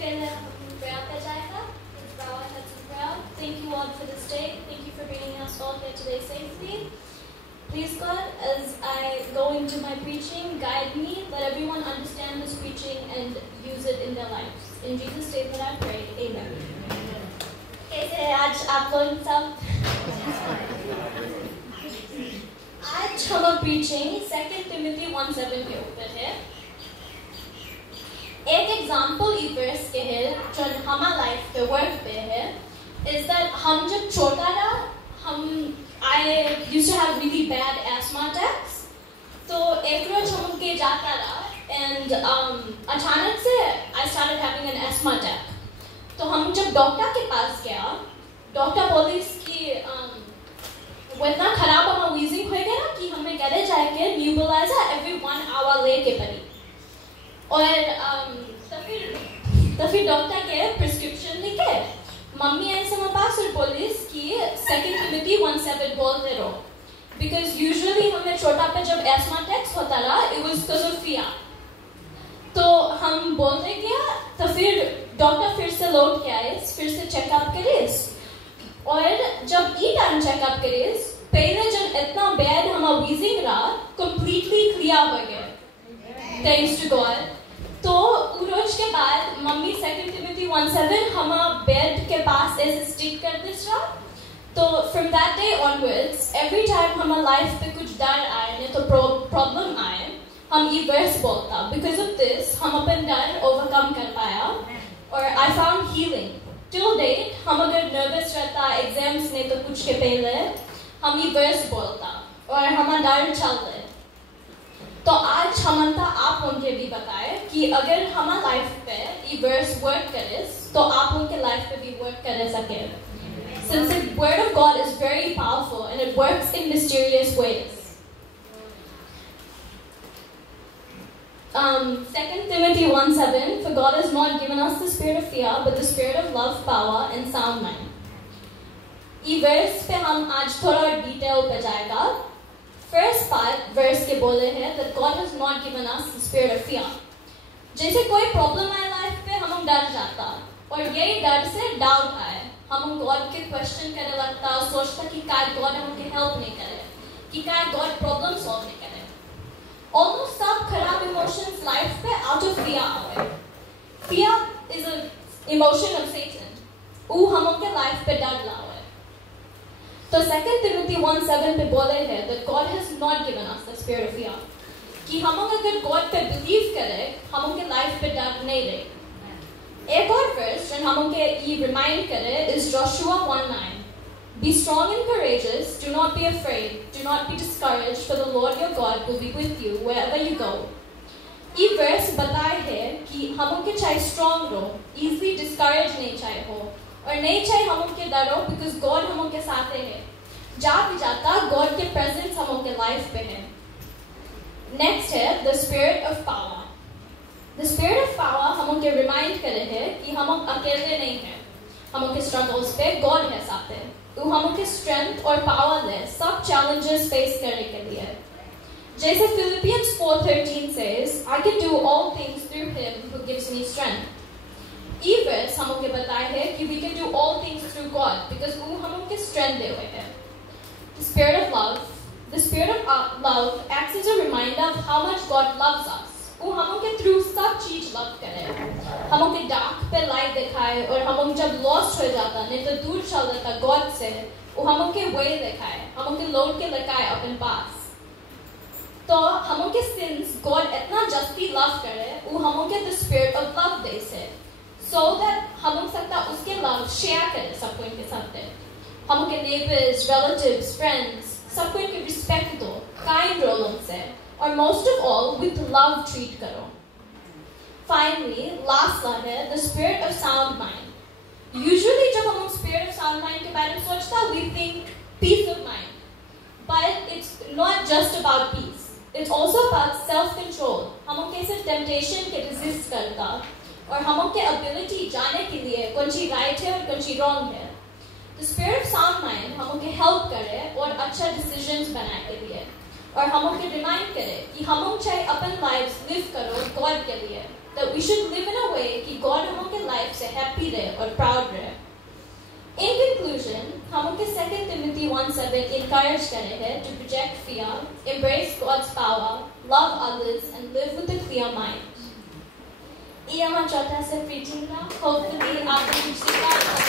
पहले हम prayer पे जाएगा. Let's bow our heads in prayer. Thank you all for this day. Thank you for bringing us all here today safely. Please God, as I go into my preaching, guide me. Let everyone understand this preaching and use it in their lives. In Jesus' name that I pray. Amen. कैसे हैं आज आप लोग सब? आज हम preaching 2 Timothy 1:7 के ऊपर है. एक एग्जाम्पल ई वर्स के है जो हमारा लाइफ पे वर्क पे है is that हम जब छोटा था I used to have really bad asthma attacks. तो एक रोज हम उनके जाता रहा and अचानक से I started having an asthma attack. तो हम जब डॉक्टर के पास गया डॉक्टर बोली कि वो इतना खराब हमारा wheezing हो गया कि हमें करे जाके nebulizer every 1 hour लेके पड़ी. और तो फिर डॉक्टर के प्रिस्क्रिप्शन लिखे मम्मी ऐसे मेरे पास और बोली कि 2 Timothy 1:7 बोल दे रहो because usually हमें छोटा पे जब asthma attacks होता रहा it was because of fear. तो हम बोलते गया तो फिर डॉक्टर फिर से लौट के आए फिर से चेकअप करे और जब ई टाइम चेकअप करे पहले जब इतना बैड हमारा wheezing रहा completely clear हो गया thanks to God. तो रोज के बाद मम्मी 2 Timothy 1:7 हमारा बेड के पास ऐसे स्टिक कर दिस रहा. तो from that day onwards every time हमारा लाइफ पे कुछ डर आए नहीं तो प्रॉब्लम आए हम ये वर्स बोलता. because of this हम अपन डर ओवरकम कर पाया और I found healing till date. हम अगर नर्वस रहता एग्जाम्स नहीं तो कुछ के पहले हम ये वर्स बोलता और हमारा डर चलता. तो आज हम आप उनके भी बताए कि अगर हमारा लाइफ पे ये वर्स वर्क करे तो आप उनके लाइफ पे भी वर्क कर सके. Since the word of God is very powerful and it works in mysterious ways. 2 Timothy 1:7 For God has not given us the spirit of fear but the spirit of love, power and sound mind. ये verse पे हम आज थोड़ा detail पे जाएगा. First part verse के बोले हैं that God has not given us the spirit of fear. जैसे कोई प्रॉब्लम आए लाइफ पे हम डर जाता और यही डर से डाउट आए हम गॉड के क्वेश्चन करने लगता सोचता कि क्या गॉड हमके हेल्प नहीं करे कि क्या गॉड प्रॉब्लम सॉल्व नहीं करे. ऑलमोस्ट सब खराब इमोशंस लाइफ पे आउट ऑफ फियर आए. Fear is a emotion of Satan. वो हमके लाइफ पे डर लाए. तो 2 Timothy 1:7 पे बोले हैं that God has not given us the spirit of fear. कि हम अगर God पे बिलीव करें हम उनके लाइफ पे डर नहीं रहे. एक और वर्स जो हम उनके ये रिमाइंड करें is Joshua 1:9. Be strong and courageous. Do not be afraid. Do not be discouraged. For the Lord your God will be with you wherever you go. ये वर्स बताए हैं कि हम उनके चाहे strong रहो, easily discouraged नहीं चाहे हो और नहीं चाहिए हम उनके डरो because God हम उनके साथ है. जा भी जाता God के presence हम उनके लाइफ पे है. Next है the spirit of power. The spirit of power हम उनके remind करे हैं कि हम अकेले नहीं हैं. हम उनके struggles पे God है साथ है. तो हम उनके strength और power ले सब challenges face करने के लिए. जैसे Philippians 4:13 says, I can do all things through Him who gives me strength. Even हम उनके बताए हैं कि we can do all things through God because वो हम उनके strength दे हुए हैं. The spirit of love acts as a reminder of how much God loves us. वो हम उनके through सब चीज love करे. हम उनके dark पे light दिखाए और हम उन जब lost हो जाता नहीं तो दूर चल जाता God से वो हम उनके way दिखाए. हम उनके load के लगाए अपन पास. तो हम उनके sins God इतना justly love करे वो हम उनके the spirit of love दे से. So that हम उन सकता उसके love share करें सबको इनके साथ है. हम उनके neighbors, relatives, friends सबको इनके respect दो, kind रहो उनसे और most of all with love treat करो. Finally, last line है the spirit of sound mind. Usually जब हम spirit of sound mind के बारे में सोचता we think peace of mind, but it's not just about peace. It's also about self-control. हम उनके सिर्फ temptation के resist करता और हम उनके ability जाने के लिए कौन सी right है और कौन सी wrong है. The spirit of sound mind हम उनके help करे और अच्छा decisions बनाने के लिए और हम उनके remind करे कि हम चाहे अपन lives live करो God के लिए. That we should live in a way कि God हम उनके happy रहे और proud रहे. In conclusion, हम उनके 2 Timothy 1:7 encourage कर रहे हैं to reject fear, embrace God's power, love others, and live with a clear mind. ये हमारा चौथा से preaching था. Hopefully आपको कुछ सीखा.